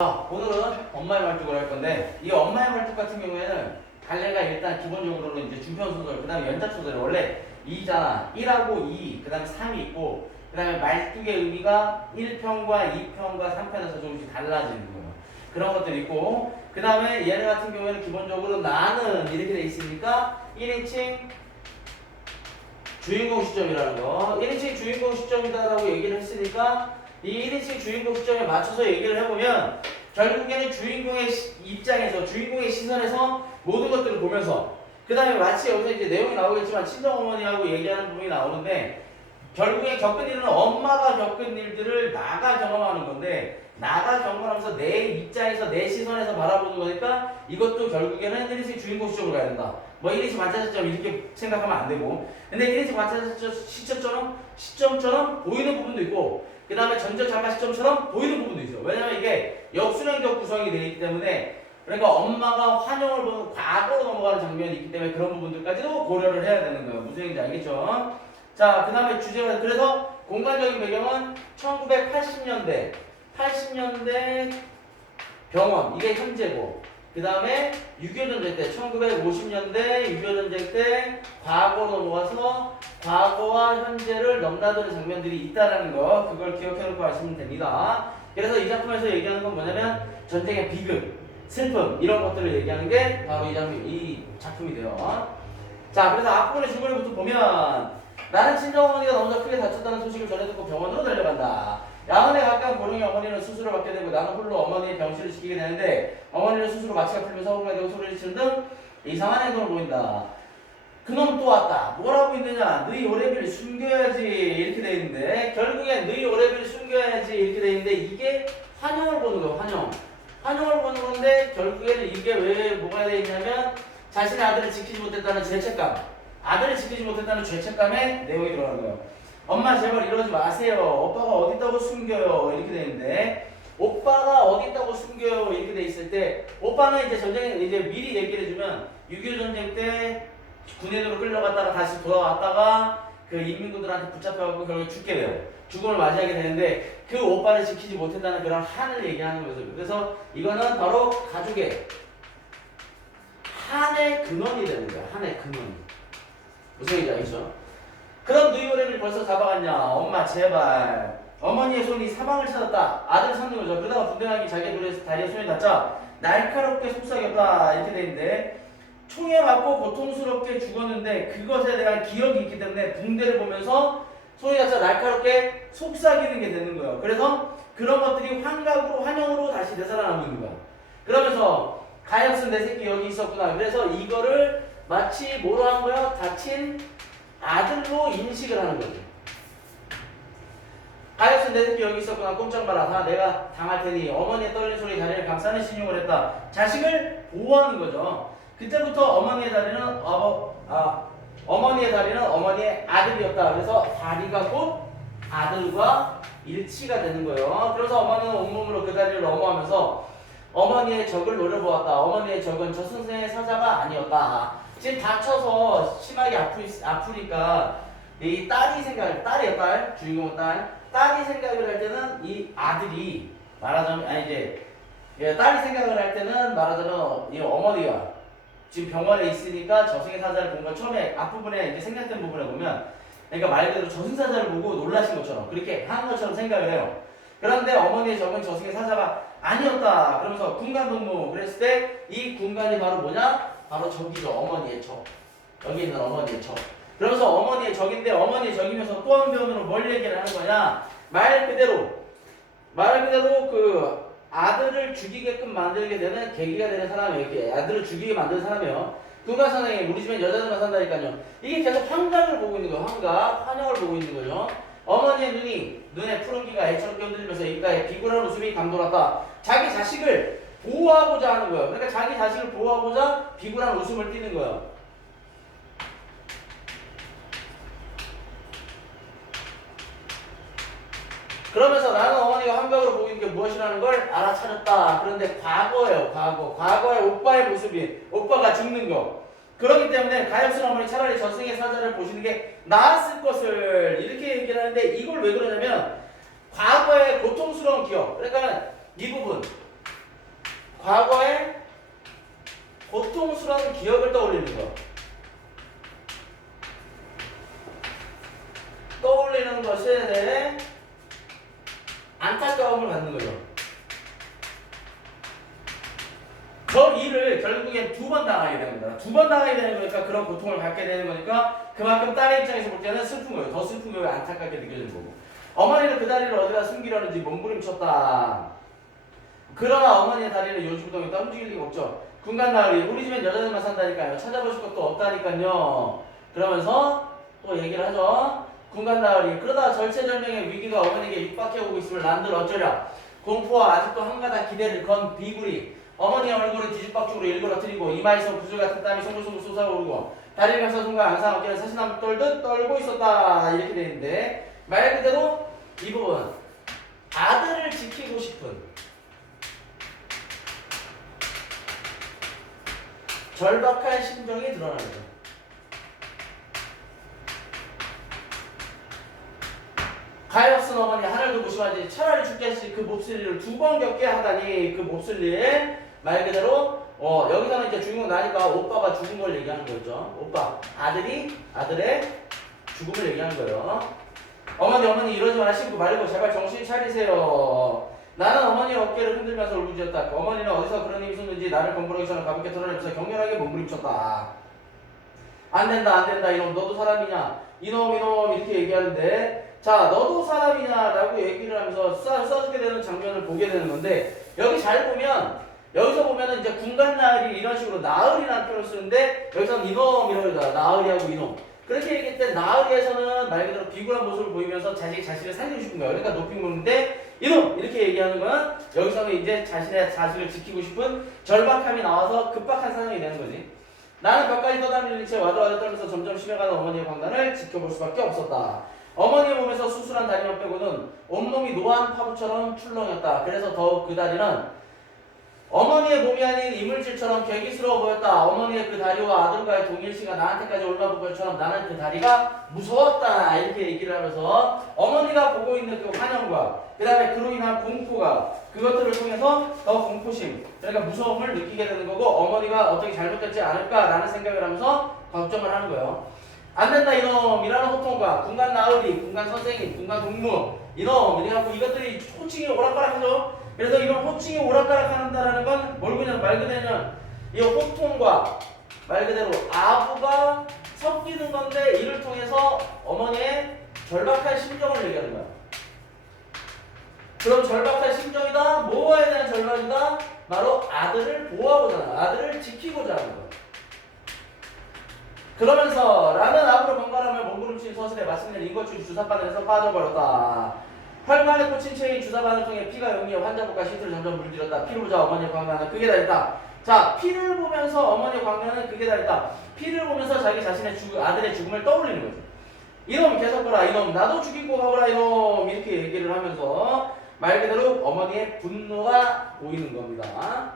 오늘은 엄마의 말뚝을 할 건데, 이 엄마의 말뚝 같은 경우에는 갈래가 일단 기본적으로는 이제 중편소설, 그 다음에 연작소설이 원래 2잖아. 1하고 2, 그 다음에 3이 있고, 그 다음에 말뚝의 의미가 1편과 2편과 3편에서 조금씩 달라지는 거예요. 그런 것들이 있고, 그 다음에 얘네 같은 경우에는 기본적으로 나는 이렇게 돼 있으니까 1인칭 주인공 시점이라는 거. 1인칭 주인공 시점이다라고 얘기를 했으니까 이 1인칭 주인공 시점에 맞춰서 얘기를 해보면 결국에는 주인공의 입장에서, 주인공의 시선에서 모든 것들을 보면서, 그 다음에 마치 여기서 이제 내용이 나오겠지만 친정어머니하고 얘기하는 부분이 나오는데, 결국에 겪은 일은 엄마가 겪은 일들을 나가 경험하는 건데, 나가 경험하면서 내 입장에서 내 시선에서 바라보는 거니까 이것도 결국에는 1인칭 주인공 시점으로 가야 된다. 뭐 1인칭 관찰시점 이렇게 생각하면 안 되고, 근데 1인칭 시점처럼 보이는 부분도 있고, 그 다음에 전적 자가 시점처럼 보이는 부분도 있어. 왜냐면 이게 역순환적 구성이 되어 있기 때문에, 그러니까 엄마가 환영을 보는 과거로 넘어가는 장면이 있기 때문에 그런 부분들까지도 고려를 해야 되는 거예요. 무슨 얘기인지 알겠죠? 자, 그 다음에 주제가, 그래서 공간적인 배경은 1980년대 병원, 이게 현재고, 그 다음에 6.25전쟁 때, 1950년대 6.25전쟁 때 과거로 넘어가서 과거와 현재를 넘나드는 장면들이 있다라는 거, 그걸 기억해놓고 하시면 됩니다. 그래서 이 작품에서 얘기하는 건 뭐냐면 전쟁의 비극, 슬픔, 이런 것들을 얘기하는 게 바로 이 작품이 돼요. 자, 그래서 앞부분의 줄거리부터 보면, 나는 친정어머니가 너무나 크게 다쳤다는 소식을 전해 듣고 병원으로 달려간다. 야간에 가까운 고령의 어머니는 수술을 받게 되고 나는 홀로 어머니의 병실을 지키게 되는데, 어머니는 스스로 마취가 풀면서 허공에 소리를 치는 등 이상한 행동을 보인다. 그놈 또 왔다. 뭐라고 있느냐? 너희 오래비를 숨겨야지, 이렇게 돼 있는데, 결국엔 너희 오래비를 숨겨야지 이렇게 돼 있는데, 이게 환영을 보는 거예요. 환영을 보는 건데, 결국에는 이게 왜 뭐가 돼 있냐면 자신의 아들을 지키지 못했다는 죄책감, 아들을 지키지 못했다는 죄책감에 내용이 들어가는 거예요. 엄마 제발 이러지 마세요. 오빠가 어디 있다고 숨겨요, 이렇게 돼 있는데, 오빠가 어디 있다고 숨겨요, 이렇게 돼 있을 때, 오빠는 이제 전쟁에 이제 미리 얘기를 해주면 6.25 전쟁 때 군인으로 끌려갔다가 다시 돌아왔다가 그 인민군들한테 붙잡혀가지고 결국 죽게 돼요. 죽음을 맞이하게 되는데, 그 오빠를 지키지 못했다는 그런 한을 얘기하는 거죠. 그래서 이거는 바로 가족의 한의 근원이 되는 거야. 한의 근원. 무슨 얘기인지 알겠죠? 그럼 너희 오래비를 벌써 잡아갔냐? 엄마 제발. 어머니의 손이 사방을 찾았다. 아들을 찾는 거죠. 그러다가 분명하게 자기 다리에 손이 닿자 날카롭게 속삭였다, 이렇게 돼 있는데, 총에 맞고 고통스럽게 죽었는데 그것에 대한 기억이 있기 때문에 붕대를 보면서 손이 닿자 날카롭게 속삭이는 게 되는 거예요. 그래서 그런 것들이 환각으로, 환영으로 다시 되살아나고 있는 거야. 그러면서 가엾은 내 새끼 여기 있었구나. 그래서 이거를 마치 뭐로 한 거야? 다친 아들로 인식을 하는 거죠. 가엾은 내 새끼 여기 있었구나. 꼼짝 마라. 다 내가 당할 테니. 어머니의 떨리는 소리에 다리를 감싸는 신용을 했다. 자식을 보호하는 거죠. 그때부터 어머니의 다리는 어머니의 아들이었다. 그래서 다리가 곧 아들과 일치가 되는 거예요. 그래서 어머니는 온몸으로 그 다리를 엄호하면서 어머니의 적을 노려보았다. 어머니의 적은 저승사의 사자가 아니었다. 지금 다쳐서 심하게 아프니까 이 딸이 생각을, 딸이에요, 딸. 주인공은 딸이 생각을 할 때는 이 아들이 말하자면, 딸이 생각을 할 때는 말하자면 이 어머니가 지금 병원에 있으니까 저승의 사자를 본 거, 처음에 앞부분에 이제 생략된 부분에 보면, 그러니까 말 그대로 저승사자를 보고 놀라신 것처럼, 그렇게 하는 것처럼 생각을 해요. 그런데 어머니의 적은 저승의 사자가 아니었다. 그러면서 군간동무 그랬을 때 이 군간이 바로 뭐냐? 바로 적이죠. 어머니의 적. 여기 있는 어머니의 적. 그러면서 어머니의 적인데, 어머니의 적이면서 또 한 변으로 뭘 얘기를 하는 거냐? 말 그대로 그 아들을 죽이게끔 만들게 되는 계기가 되는 사람이에요. 이렇게 아들을 죽이게 만드는 사람이에요. 군가선생이 우리 집엔 여자들만 산다니까요. 이게 계속 환각을 보고 있는 거예요. 환영을 보고 있는 거죠. 어머니의 눈에 푸른기가 애처롭게 흔들리면서 입가에 비굴한 웃음이 감돌았다. 자기 자식을 보호하고자 하는 거예요. 그러니까 자기 자식을 보호하고자 비굴한 웃음을 띠는 거예요. 그러면서 나는 어머니가 환각으로 보고 있는 게 무엇이라는 걸 알아차렸다. 그런데 과거예요. 과거의 오빠의 모습이, 오빠가 죽는 거. 그렇기 때문에 가엾은 어머니 차라리 저승의 사자를 보시는 게 나았을 것을, 이렇게 얘기를 하는데, 이걸 왜 그러냐면 과거의 고통스러운 기억, 그러니까 이 부분, 과거의 고통스러운 기억을 떠올리는 거. 떠올리는 것에 대해 안타까움을 갖는 거죠. 저 일을 결국엔 두 번 당하게 됩니다. 두 번 당하게 되는 거니까 그런 고통을 갖게 되는 거니까 그만큼 딸의 입장에서 볼 때는 슬픈 거예요. 더 슬픈 거예요. 안타깝게 느껴지는 거고. 어머니는 그 다리를 어디다 숨기려는지 몸부림쳤다. 그러나 어머니의 다리는 요지부동했다. 움직일 리가 없죠. 군간 나으리 우리 집엔 여자들만 산다니까요. 찾아보실 것도 없다니까요. 그러면서 또 얘기를 하죠. 군간 나으리 그러다 절체절명의 위기가 어머니에게 육박해오고 있음을 난들 어쩌랴. 공포와 아직도 한가닥 기대를 건 비구리. 어머니의 얼굴을 뒤집박죽으로 일그러뜨리고 이마에서 구슬 같은 땀이 송글송글 솟아오르고 다리를 감싸 손과 앙상 어깨를 사시나무 떨듯 떨고 있었다. 이렇게 되어 있는데 말 그대로 이 부분 아들을 지키고 싶은 절박한 심정이 드러나는 거죠. 가엾은 어머니 하늘도 무심하지 차라리 죽겠지 그 몹쓸 일을 두 번 겪게 하다니 그 몹쓸 일 말 그대로 여기서는 이제 주인공 나니까 오빠가 죽은 걸 얘기하는 거죠. 오빠 아들의 죽음을 얘기하는 거예요. 어머니 이러지 마시고 말고 제발 정신 차리세요. 나는 어머니의 어깨를 흔들면서 울부짖었다. 어머니는 어디서 그런 힘이 솟는지 나를 건물하기 전에 가볍게 털어내면서 격렬하게 몸부림쳤다. 안 된다 이놈 너도 사람이냐 이놈 이렇게 얘기하는데 자 너도 사람이냐라고 얘기를 하면서 써주게 되는 장면을 보게 되는 건데 여기 잘 보면 여기서 보면은 이제 군간 나으리 이런 식으로 나으리라는 표현을 쓰는데 여기서는 이놈이라고 해요. 나으리하고 이놈 그렇게 얘기할 때 나으리에서는 말 그대로 비굴한 모습을 보이면서 자신을 살리고 싶은 거예요. 그러니까 높이 먹는데 이놈 이렇게 얘기하는 건 여기서는 이제 자신을 지키고 싶은 절박함이 나와서 급박한 상황이 되는 거지. 나는 벽까지 떠다니는 채 와들와들 떨면서 점점 심해가는 어머니의 광란을 지켜볼 수밖에 없었다. 어머니의 몸에서 수술한 다리만 빼고는 온몸이 노안 파부처럼 출렁였다. 그래서 더욱 그 다리는 어머니의 몸이 아닌 이물질처럼 괴기스러워 보였다. 어머니의 그 다리와 아들과의 동일시가 나한테까지 올라온 것처럼 나는 그 다리가 무서웠다. 이렇게 얘기를 하면서 어머니가 보고 있는 그 환영과 그 다음에 그로 인한 공포가 그것들을 통해서 더 공포심 그러니까 무서움을 느끼게 되는 거고 어머니가 어떻게 잘못됐지 않을까라는 생각을 하면서 걱정을 하는 거예요. 안 된다 이놈이라는 호통과 군간 나으리, 군간 선생님, 군간 동무 이놈 이래갖고 이것들이 호칭이 오락가락하죠. 그래서 이런 호칭이 오락가락한다라는 건 뭘 그냥 말 그대로 이 호통과 말 그대로 아부가 섞이는 건데 이를 통해서 어머니의 절박한 심정을 얘기하는 거야. 그럼 절박한 심정이다. 뭐에 대한 절박이다? 바로 아들을 보호하고자 하는 아들을 지키고자 하는 거야. 그러면서 라는 아부를 번갈아가며 몸부림친 서슬에 맞습니다. 인거추 주사바늘에서 빠져버렸다. 혈관에 꽂힌 채의 주사바늘 통해 피가 용이어 환자복과 시트를 점점 물들였다. 피를 보자 어머니의 광란은 극에 달했다. 자, 피를 보면서 어머니의 광란은 극에 달했다. 피를 보면서 자기 자신의 아들의 죽음을 떠올리는 거죠. 이놈 계속 보라 이놈 나도 죽이고 가보라 이놈 이렇게 얘기를 하면서 말 그대로 어머니의 분노가 보이는 겁니다.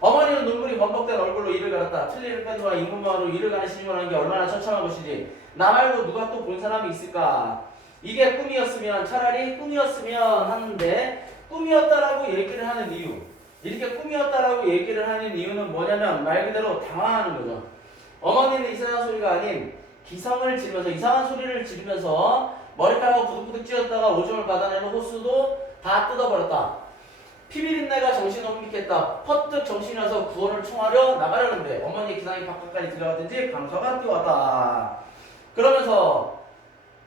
어머니는 눈물이 범벅된 얼굴로 이를 갈았다. 틀니를 뺀 후와 입문만으로 이를 가는 시집하는 게 얼마나 처참한 것이지. 나 말고 누가 또 본 사람이 있을까. 이게 꿈이었으면 차라리 꿈이었으면 하는데 꿈이었다라고 얘기를 하는 이유 이렇게 꿈이었다라고 얘기를 하는 이유는 뭐냐면 말 그대로 당황하는 거죠. 어머니는 이상한 소리가 아닌 기성을 지르면서 이상한 소리를 지르면서 머리카락을 부득부득 찧었다가 오줌을 받아내는 호수도 다 뜯어버렸다. 피비린내가 정신을 혼미했다. 퍼뜩 정신이 나서 구원을 청하려 나가려는데 어머니의 기상이 바깥까지 들어갔든지 강서가 뛰어왔다. 그러면서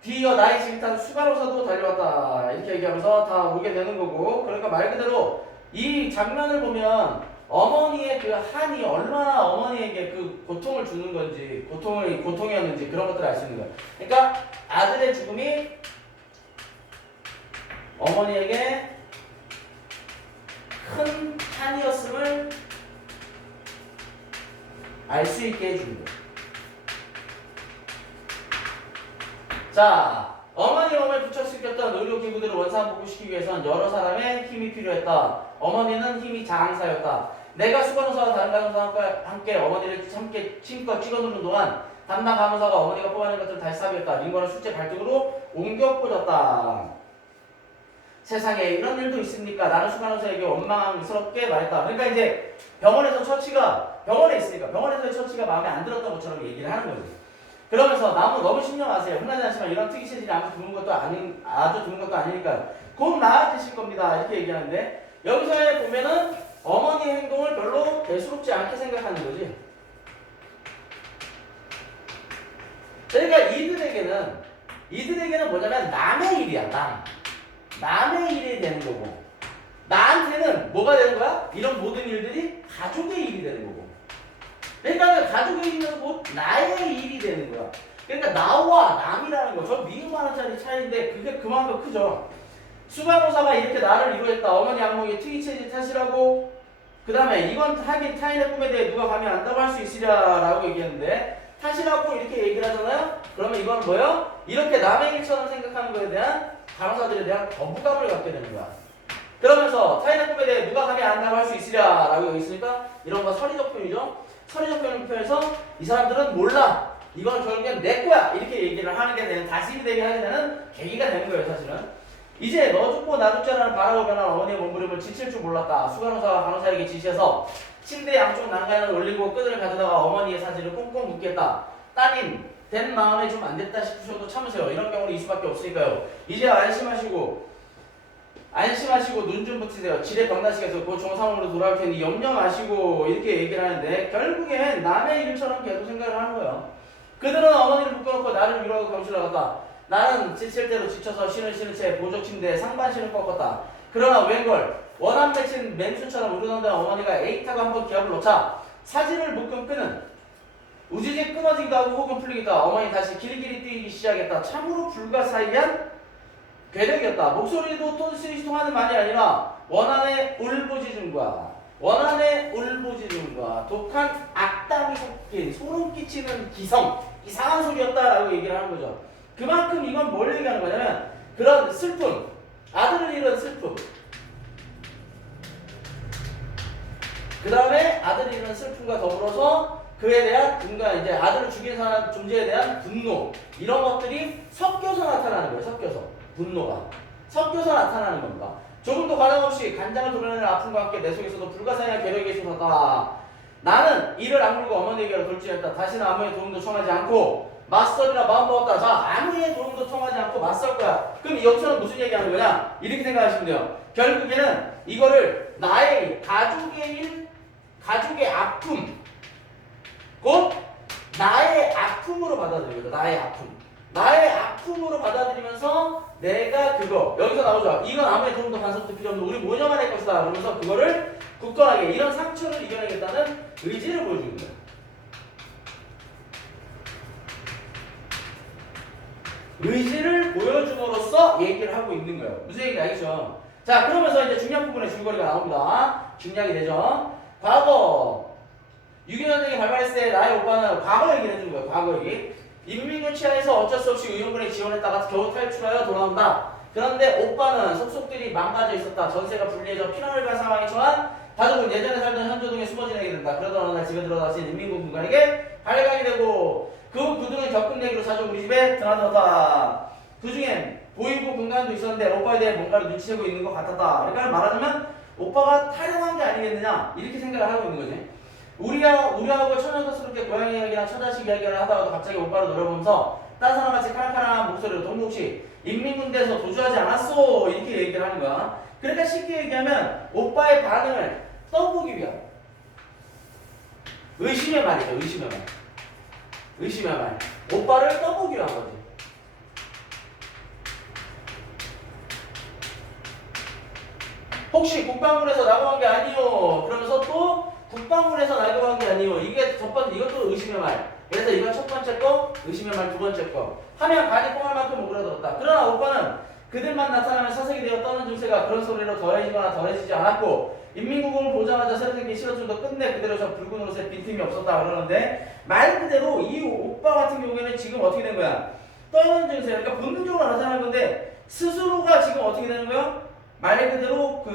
뒤이어 나의 지릿한 수간호사도 달려왔다. 이렇게 얘기하면서 다 오게 되는 거고 그러니까 말 그대로 이 장면을 보면 어머니의 그 한이 얼마나 어머니에게 그 고통을 주는 건지 고통이었는지 그런 것들을 알 수 있는 거예요. 그러니까 아들의 죽음이 어머니에게 큰 한이었음을 알 수 있게 해주는 거예요. 자, 어머니 몸에 붙여쓰겼던 의료기구들을 원상복구시키기 위해선 여러 사람의 힘이 필요했다. 어머니는 힘이 장사였다. 내가 수간호사와 다른 간호사와 함께 어머니를 함께 힘껏 찍어누르는 동안 담당 간호사가 어머니가 뽑아낸 것들을 다시 삽입했다. 민거는 수제 발등으로 옮겨 꽂았다. 세상에 이런 일도 있습니까? 나는 수간호사에게 원망스럽게 말했다. 그러니까 이제 병원에서 처치가 병원에 있으니까 병원에서의 처치가 마음에 안 들었던 것처럼 얘기를 하는 거지. 그러면서 너무 신경하세요. 흔하지 않지만 이런 특이 체질이 아주 드문 것도 아니니까 곧 나아지실 겁니다. 이렇게 얘기하는데 여기서 보면은 어머니 행동을 별로 대수롭지 않게 생각하는 거지. 그러니까 이들에게는 뭐냐면 남의 일이야. 남의 일이 되는 거고 나한테는 뭐가 되는 거야? 이런 모든 일들이 가족의 일이 되는 거고. 그러니까 가족의 일은 곧 나의 일이 되는 거야. 그러니까 나와 남이라는 거. 저 미국 만원짜리 차이인데 그게 그만큼 크죠. 수간호사가 이렇게 나를 위로했다. 어머니 악몽이 특이체질 탓이라고. 그 다음에 이건 하긴 타인의 꿈에 대해 누가 감히 안다고 할 수 있으랴라고 얘기했는데 탓이라고 이렇게 얘기를 하잖아요. 그러면 이건 뭐예요? 이렇게 남의 일처럼 생각하는 거에 대한 간호사들에 대한 거부감을 갖게 되는 거야. 그러면서 타인의 꿈에 대해 누가 감히 안다고 할 수 있으랴라고 여기 있으니까 이런 거 서리적 표현이죠. 서리적 표현에서 이 사람들은 몰라. 이건 결국엔 내 거야. 이렇게 얘기를 하는 게 되는 다짐이 되게 하게 되는 계기가 되는 거예요, 사실은. 이제 너 죽고 나 죽자라는 바라고 변한 어머니의 몸부림을 지칠 줄 몰랐다. 수간호사가 간호사에게 지시해서 침대 양쪽 난간을 올리고 끈을 가져다가 어머니의 사지를 꽁꽁 묶겠다. 따님 된 마음에 좀 안 됐다 싶으셔도 참으세요. 이런 경우는 이 수밖에 없으니까요. 이제 안심하시고 눈 좀 붙이세요. 지뢰 병나시겠어. 그 정상으로 돌아올 테니 염려 마시고 이렇게 얘기를 하는데 결국엔 남의 일처럼 계속 생각을 하는 거예요. 그들은 어머니를 묶어놓고 나를 위로하고 병실을 갔다. 나는 지칠 대로 지쳐서 쉬는 채 보조 침대에 상반신을 꺾었다. 그러나 웬걸 원한 맺힌 맨수처럼 우르던던 어머니가 에이타고 한번 기합을 놓자 사지를 묶은 끈은 우지지 끊어지기도 하고 혹은 풀리기도 하고 어머니 다시 길길이 뛰기 시작했다. 참으로 불가사의한 괴력이었다. 목소리도 톤스이 통하는 말이 아니라 원한의 울부짖음과 독한 악담이 섞인 소름 끼치는 이상한 소리였다라고 얘기를 하는 거죠. 그만큼 이건 뭘 얘기하는 거냐면 그런 슬픔, 아들을 잃은 슬픔, 그 다음에 아들을 잃은 슬픔과 더불어서 그에 대한 분과 이제 아들을 죽인 사람 존재에 대한 분노 이런 것들이 섞여서 나타나는 거예요. 분노가 섞여서 나타나는 겁니다. 조금도 과장 없이 간장을 도려내는 아픔과 함께 내 속에서도 불가사의한 괴력이 있었다. 나는 이를 악물고 어머니에게로 돌진했다. 다시는 아무의 도움도 청하지 않고 맞설이라 마음 먹었다. 자, 아무의 도움도 청하지 않고 맞설 거야. 그럼 여기서는 무슨 얘기하는 거냐? 이렇게 생각하시면 돼요. 결국에는 이거를 나의 가족의 아픔, 곧 나의 아픔으로 받아들이거든. 나의 아픔으로 받아들이면서 내가 여기서 나오죠. 이건 아무의 도움도 간섭도 필요 없는 우리 모녀만 할 것이다. 그러면서 그거를 굳건하게 이런 상처를 이겨내겠다는 의지를 보여주는 거예요. 의지를 보여줌으로써 얘기를 하고 있는 거예요. 무슨 얘기인지 알겠죠? 자, 그러면서 이제 중요한 부분에 줄거리가 나옵니다. 중요하게 되죠. 과거 6.25전쟁이 발발했을 때 나의 오빠는 과거 얘기를 해주는 거예요. 과거 얘기. 인민군 치하에서 어쩔 수 없이 의용군에 지원했다가 겨우 탈출하여 돌아온다. 그런데 오빠는 속속들이 망가져 있었다. 전세가 불리해져 피난을 갈 상황에 처한 가족은 예전에 살던 현조동에 숨어 지내게 된다. 그러던 어느 날 집에 들어다신 인민군 군관에게 발각이 되고 그들은 적금 내기로 자주 우리 집에 드나들었다. 그 중엔 보이고 군관도 있었는데 오빠에 대해 뭔가를 눈치채고 있는 것 같았다. 그러니까 말하자면 오빠가 탈영한 게 아니겠느냐 이렇게 생각을 하고 있는 거지. 우리하고 처녀스럽게 고양이 이야기나 처자식 이야기를 하다가도 갑자기 오빠를 노려보면서 딴 사람같이 칼칼한 목소리로 동무 혹시 인민군대에서 도주하지 않았어? 이렇게 얘기를 하는 거야. 그러니까 쉽게 얘기하면 오빠의 반응을 떠보기 위한 의심의 말이죠. 의심의 말. 오빠를 떠보기 위한 거지. 혹시 국방부에서 나고한 게 아니요. 그러면서 또 국방부에서 나고한 게 아니요. 이게 첫 번째, 이것도 의심의 말. 그래서 이건 첫 번째 거, 의심의 말 두 번째 거. 하면 간이 뽕할 만큼 오그라들었다. 그러나 오빠는 그들만 나타나면 사색이 되어 떠는 증세가 그런 소리로 더해지거나 덜해지지 않았고 인민국을 보자마자 새로 생긴 실어줄도 끝내 그대로 저 붉은 옷에 빈틈이 없었다 그러는데 말 그대로 이 오빠 같은 경우에는 지금 어떻게 된 거야? 떠는 증세. 그러니까 본능적으로 나타나는 건데 스스로가 지금 어떻게 되는 거야? 말 그대로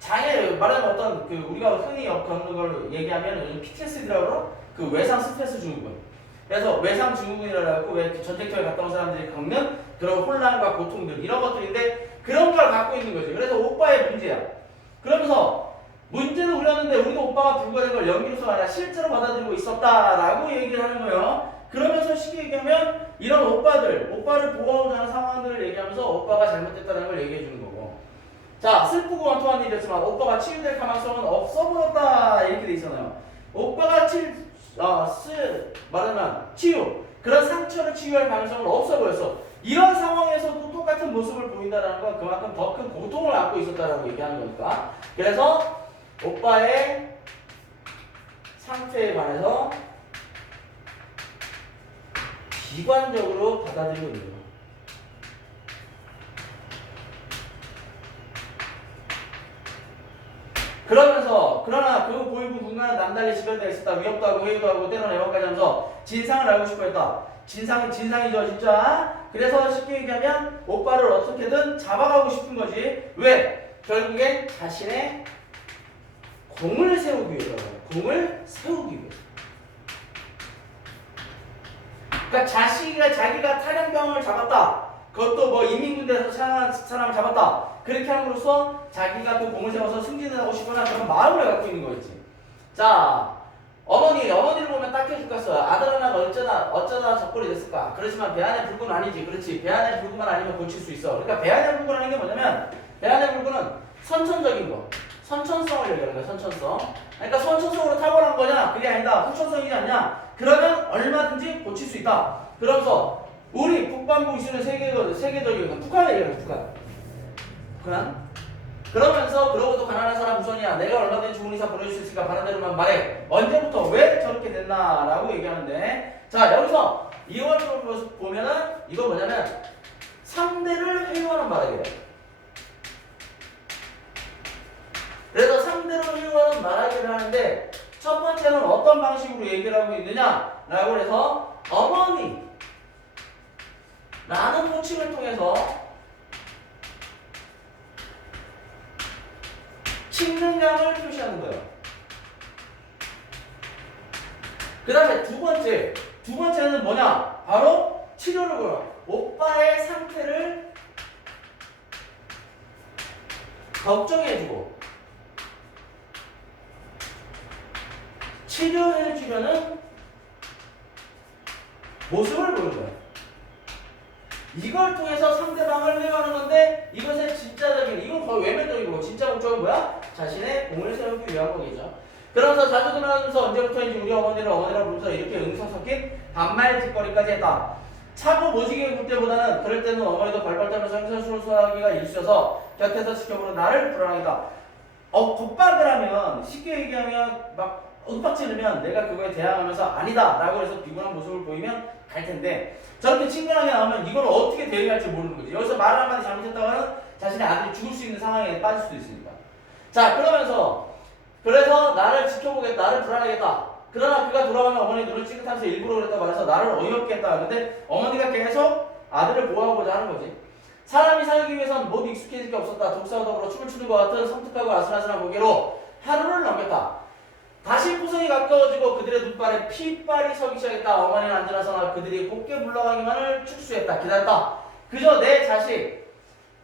장애 말하는 어떤 우리가 흔히 겪는 걸 얘기하면 요즘 PTSD라고 그러? 외상 스트레스 증후군. 그래서 외상 증후군이라고 왜 전쟁터에 갔다 온 사람들이 겪는 그런 혼란과 고통들 이런 것들인데 그런 걸 갖고 있는 거지. 그래서 오빠의 문제야. 그러면서 문제를 우렸는데 우리도 오빠가 불구된 걸 연기로서 아니라 실제로 받아들이고 있었다라고 얘기를 하는 거예요. 그러면서 쉽게 얘기하면 이런 오빠를 보호하고자 하는 상황들을 얘기하면서 오빠가 잘못됐다는 걸 얘기해 주는 거고. 자, 슬프고 원통한 일이었지만 오빠가 치유될 가능성은 없어 보였다 이렇게 돼 있잖아요. 오빠가 말하면 치유, 그런 상처를 치유할 가능성은 없어 보였어. 이런 상황에서도 똑같은 모습을 보인다는 건 그만큼 더 큰 고통을 안고 있었다라고 얘기하는 거니까. 그래서 오빠의 상태에 관해서 비관적으로 받아들이고 있는 거예요. 그러나 그 보이고 군간은 남달리 지별되어 있었다. 위협도 하고 회유도 하고 때로는 애원까지 하면서 진상을 알고 싶어 했다. 진상이죠 진짜. 그래서 쉽게 얘기하면 오빠를 어떻게든 잡아가고 싶은 거지. 왜? 결국엔 자신의 공을 세우기 위해서. 공을 세우기 위해서. 그러니까 자기가 탈영병을 잡았다. 그것도 뭐 인민군대에서 사람을 잡았다. 그렇게 함으로써 자기가 그 공을 세워서 승진을 하고 싶거나 그런 마음을 갖고 있는 거겠지. 자, 어머니를 보면 딱해 죽겠어요. 아들 하나가 어쩌다 적골이 됐을까? 그렇지만 배 안의 불구는 아니지. 그렇지. 배 안의 불구만 아니면 고칠 수 있어. 그러니까 배 안의 불구라는 게 뭐냐면 배 안의 불구는 선천적인 거. 선천성을 얘기하는 거야. 선천성. 그러니까 선천성으로 탁월한 거냐? 그게 아니다. 후천성이지 않냐? 그러면 얼마든지 고칠 수 있다. 그러면서 우리 북반부 이슈는 세계적인 거. 북한을 얘기하는 거야. 북한. 그러면서 그러고도 가난한 사람 우선이야. 내가 얼마든지 좋은 의사 보내줄 수 있으니까 바른 대로만 말해. 언제부터 왜 저렇게 됐나? 라고 얘기하는데, 자, 여기서 이걸 보면은 이거 뭐냐면 상대를 회유하는 말이에요. 그래서 상대를 회유하는 말하기를 하는데, 첫 번째는 어떤 방식으로 얘기를 하고 있느냐라고 해서 어머니 라는 호칭을 통해서 친근감을 표시하는 거예요. 그 다음에 두 번째는 뭐냐? 바로 치료를 걸어요. 오빠의 상태를 걱정해주고 치료해주려는 모습을 보는 거예요. 이걸 통해서 상대방을 회유하는 건데 이것의 진짜적인, 이건 거의 외면적인 거고 진짜 목적은 뭐야? 자신의 공을 세우기 위한 거겠죠. 그러면서 자주 드러나면서 언제부터인지 우리 어머니라고 부르면서 이렇게 응성 섞인 반말짓거리까지 했다. 차고 모지게 굴 때보다는 그럴 때는 어머니도 발발 떨면서 행선수수하기가 일쑤여서 곁에서 지켜보는 나를 불안하다. 겁박을 하면, 쉽게 얘기하면 막 윽박지르면 내가 그거에 대항하면서 아니다 라고 해서 비굴한 모습을 보이면 갈 텐데, 저렇게 친근하게 나오면 이걸 어떻게 대응할지 모르는 거지. 여기서 말 한마디 잘못했다가는 자신의 아들이 죽을 수 있는 상황에 빠질 수도 있으니까. 자, 그래서 나를 지켜보겠다, 나를 불안하겠다. 그러나 그가 돌아가면 어머니 눈을 찌긋하면서 일부러 그랬다 말해서 나를 어이없게 했다. 근데 어머니가 계속 아들을 보호하고자 하는 거지. 사람이 살기 위해선 못 익숙해질 게 없었다. 독사더불어 춤을 추는 것 같은 섬뜩하고 아슬아슬한 고개로 하루를 넘겼다. 다시 포성이 가까워지고 그들의 눈발에 핏발이 서기 시작했다. 어머니는 앉아나서나 그들이 곱게 물러가기만을 축수했다. 기다렸다. 그저 내 자식,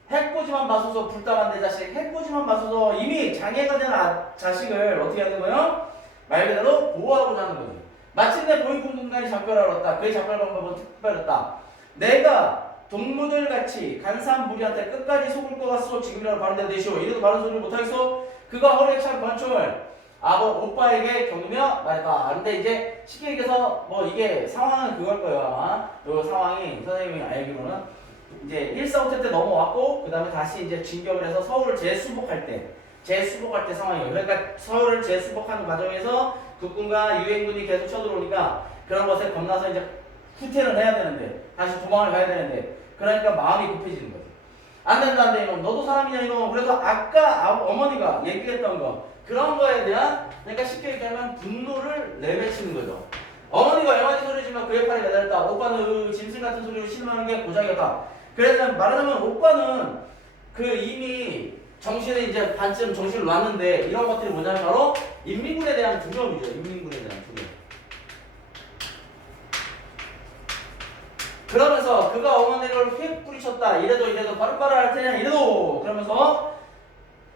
해코지만 마소서, 불쌍한 내 자식, 해코지만 마소서, 이미 장애가 된 자식을 어떻게 하는 거예요? 말 그대로 보호하고자 하는 거지. 마침내 보이군 공간이 작별하러 왔다. 그의 작별 방법은 특별했다. 내가 동무들같이 간사무리한테 끝까지 속을 것 같소. 지금이라도 바른 데 내시오. 이래도 바른 소리를 못하겠소. 그가 허리에 찬 권총을 오빠에게 겨누며 말했다. 근데 이제 쉽게 얘기해서 뭐 이게 상황은 그걸 거예요 아마. 요 상황이 선생님이 알기로는 이제 145태 때 넘어왔고 그 다음에 다시 이제 진격을 해서 서울을 재수복할 때 상황이에요. 그러니까 서울을 재수복하는 과정에서 국군과 유엔군이 계속 쳐들어오니까 그런 것에 겁나서 이제 후퇴를 해야 되는데 다시 도망을 가야 되는데 그러니까 마음이 급해지는 거죠. 안 된다 이놈, 너도 사람이냐 이놈. 그래서 아까 어머니가 얘기했던 거 그런 거에 대한, 그러니까 쉽게 얘기하면 분노를 내뱉치는 거죠. 어머니가 애마디 소리지만 그의 팔에 매달렸다. 오빠는 짐승 같은 소리로 실망하는 게 고작이었다. 그래서 말하자면 오빠는 그 이미 정신에 이제 반쯤 정신을 놨는데 이런 것들이 뭐냐면 바로 인민군에 대한 두려움이죠. 인민군에 대한 두려움. 그러면서 그가 어머니를 휙 뿌리쳤다. 이래도 바로바로 할 테냐 이래도. 그러면서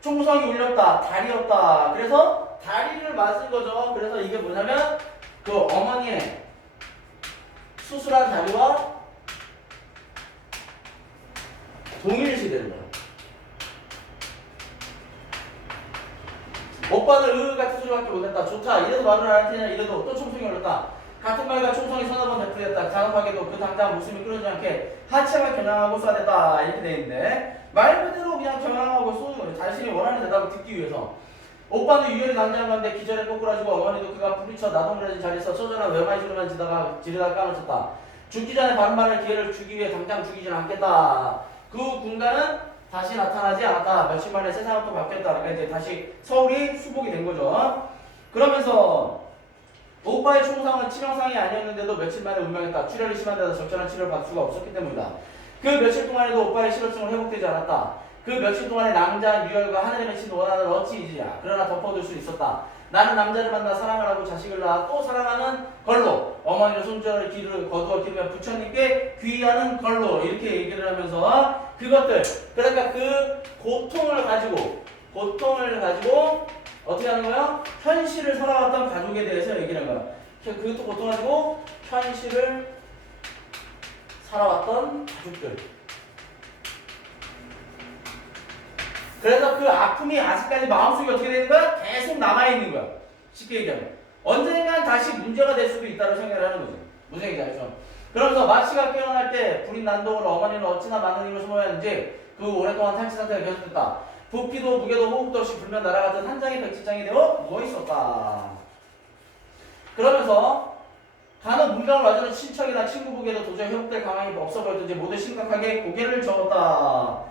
총성이 울렸다. 다리 없다. 그래서 다리를 맞은 거죠. 그래서 이게 뭐냐면 그 어머니의 수술한 다리와 동일시되는 거야. 오빠는 같은 소리밖에 못했다. 좋다. 이래도 말을 안 할 테냐. 이래도 또 총성이 울렸다. 같은 말과 총성이 서너 번 되풀이했다. 잔혹하게도 그 당장 웃음이 끊어지지 않게 하체가 겨냥하고 쏴댔다. 이렇게 돼 있는데 말 그대로 그냥 겨냥하고 자신이 원하는 대답을 듣기 위해서 오빠는 유혈이 남자인 건데 기절에 꼬꾸라지고 어머니도 그가 부딪혀 나동그라진 자리에서 처절한 외마이 소리만 지르다가 까놓쳤다. 죽기 전에 바른 말할 기회를 주기 위해 당장 죽이진 않겠다. 그 군가는 다시 나타나지 않았다. 며칠 만에 세상은 또 바뀌었다. 그러니까 이제 다시 서울이 수복이 된 거죠. 그러면서 오빠의 총상은 치명상이 아니었는데도 며칠 만에 운명했다. 출혈이 심한 데다 적절한 치료를 받을 수가 없었기 때문이다. 그 며칠 동안에도 오빠의 실어증은 회복되지 않았다. 그 며칠 동안에 남자 유혈과 하늘에 맺힌 원한을 어찌 잊으랴. 그러나 덮어둘 수 있었다. 나는 남자를 만나 사랑을 하고 자식을 낳아 또 사랑하는 걸로 어머니를 손자를 거두어 기르며 부처님께 귀의하는 걸로 이렇게 얘기를 하면서 그것들 그러니까 그 고통을 가지고 어떻게 하는 거야? 현실을 살아왔던 가족에 대해서 얘기를 하는 거야. 그것도 고통 가지고 현실을 살아왔던 가족들. 그래서 그 아픔이 아직까지 마음속에 어떻게 되는 거야? 계속 남아있는 거야. 쉽게 얘기하면. 언젠간 다시 문제가 될 수도 있다고 생각을 하는 거지. 무슨 얘기인지 알죠? 그러면서 마씨가 깨어날 때 불인 난동으로 어머니는 어찌나 많은 힘을 소모했는지 그 오랫동안 탈취 상태가 계속됐다. 부피도 무게도 호흡도 없이 불면 날아갔던 한 장의 백지장이 되어 누워있었다. 그러면서 간혹 문병을 놔주는 친척이나 친구에게도 도저히 회복될 가망이 없어 보였든지 모두 심각하게 고개를 저었다.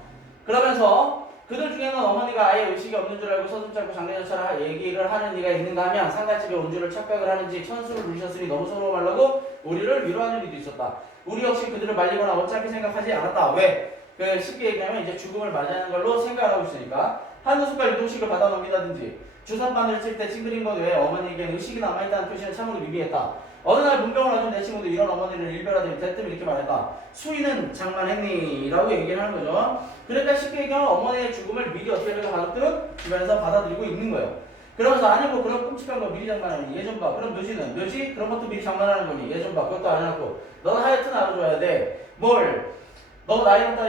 그러면서 그들 중에는 어머니가 아예 의식이 없는 줄 알고 서슴지 장례전처럼 얘기를 하는 이가 있는가 하면 상가집에 온 줄을 착각을 하는지 천수를 누리셨으니 너무 서러워 말라고 우리를 위로하는 이도 있었다. 우리 역시 그들을 말리거나 어차피 생각하지 않았다. 왜? 쉽게 얘기하면 이제 죽음을 맞이하는 걸로 생각을 하고 있으니까 한두 숟갈 유동식을 받아 넘긴다든지 주삿바늘을 칠 때 찡그린 것 외에 어머니에게는 의식이 남아있다는 표시는 참으로 미비했다. 어느 날 문병을 놔준 내 친구도 이런 어머니를 일별하더니 대뜸 이렇게 말했다. 수인은 장만했니? 라고 얘기를 하는 거죠. 그러니까 쉽게 얘기하면 어머니의 죽음을 미리 어떻게 해서 가족들은 주변에서 받아들이고 있는 거예요. 그러면서 아니 뭐 그런 끔찍한 거 미리 장만하니 예전 봐. 그럼 묘지? 그런 것도 미리 장만하는 거니 예전 봐. 그것도 안 해놨고 너는 하여튼 알아줘야 돼. 뭘? 너 나이 많다